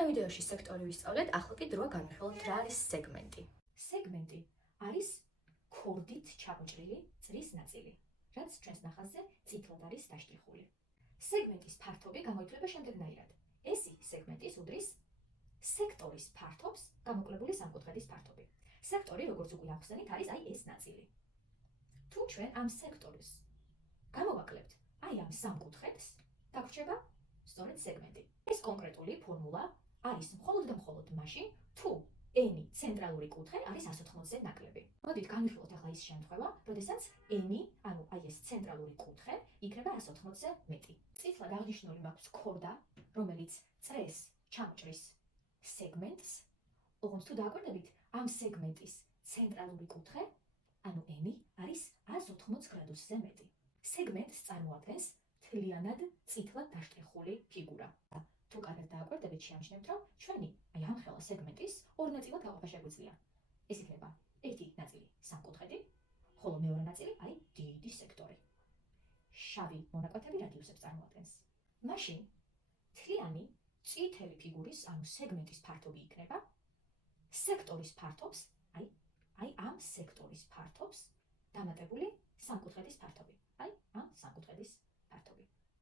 ჩვენო ვიდეოში სექტორი ვისწავლეთ, ახლა კი დროა განვიხილოთ რა არის სეგმენტი. სეგმენტი არის ქორდით ჩამოჭრილი წრის ნაწილი, რაც ჩვენს ნახაზზე წითლად არის დაშტრიხული. სეგმენტის ფართობი გამოითვლება შემდეგნაირად. ესი სეგმენტის უდრის სექტორის ფართობს გამოკლებული სამკუთხედის ფართობი. სექტორი, როგორც უკვე ახსენით, არის აი ეს ნაწილი. თუ ჩვენ ამ სექტორის გამოვაკლებთ აი ამ სამკუთხედს, დაგვრჩება სწორედ სეგმენტი. ეს კონკრეტული ფორმულა არის მხოლოდ და მხოლოდ მაშინ, თუ n ცენტრალური კუთხე არის 180-ზე ნაკლები. მოდით განვიხილოთ ახლა ის შემთხვევა, როდესაც n, ანუ აი ეს ცენტრალური კუთხე, იქნება 180-ზე მეტი. წითლად აღნიშნული მაქვს ქორდა, რომელიც წრეს ჩამოჭრის სეგმენტს, ოღონდ თუ დააკვირდებით, ამ სეგმენტის ცენტრალური კუთხე, ანუ n, არის 180 გრადუსზე მეტი. სეგმენტს წარმოადგენს მთლიანად წითლად დაშტრიხული ფიგურა. თუ კარგად დააკვირდებით, შეამჩნევთ, რომ ჩვენი აი ამ ხელა სეგმენტის ორ ნაწილად გაყოფა შეგვიძლია. ეს იქნება ერთი ნაწილი სამკუთხედი, ხოლო მეორე ნაწილი აი დიდი სექტორი. შავი მონაკვეთები რადიუსებს წარმოადგენს. მაშინ მთლიანი წითელი ფიგურის, ანუ სეგმენტის ფართობი იქნება სექტორის ფართობს, აი